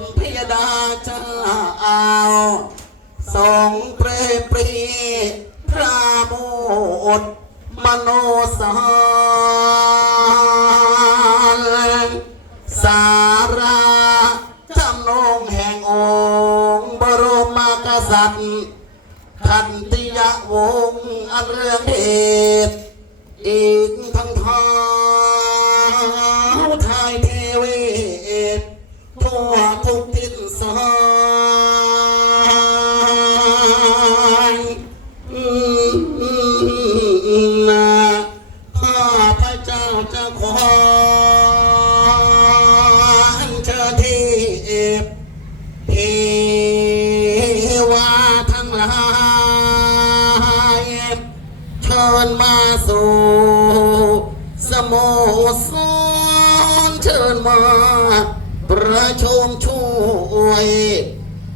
พพิยดาเจ้าสองเปรปรีพระโมดมโนสารสารจำนงแห่งองค์บรมกษัตริย์ขันติยะวงอันเรื่องเหตุ เทวาทั้งหลายเชิญมาสู่สโมสรเชิญมาประชุมช่วย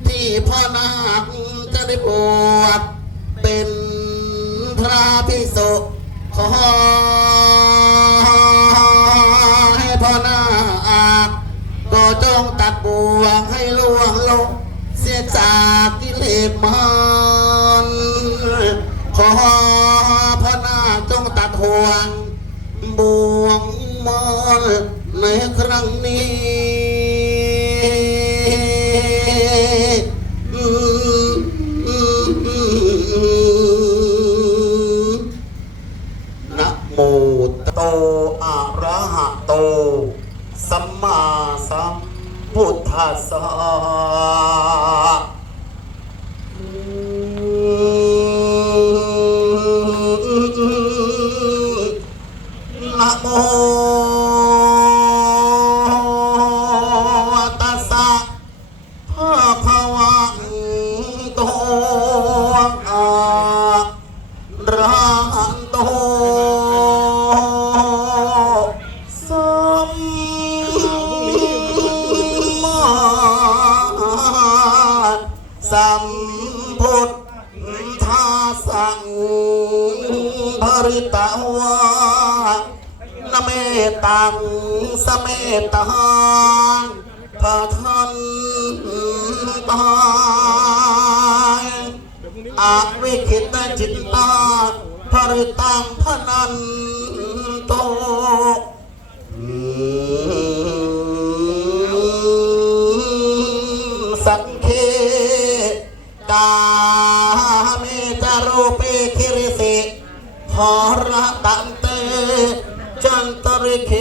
ที่พ่อนาคจะได้บวชเป็นพระภิกษุขอ ก็จงตัดบ่วงให้ล่วงลง เสียจากกิเลสมันขอพระนาจงตัดห่วงบ่วงมันในครั้งนี้นะโมโตอะระหะโต สัมมาสัมพุทธัสสะนะโมตัสสะภาคะวะโตอะระหะโตสัม สัมพุทธัสสะภริตวะนเมตังสเมตังพาทันตายอาวิคิตจิตตาภริตังพนันโต คิริสิขอระตันเตจันตริเค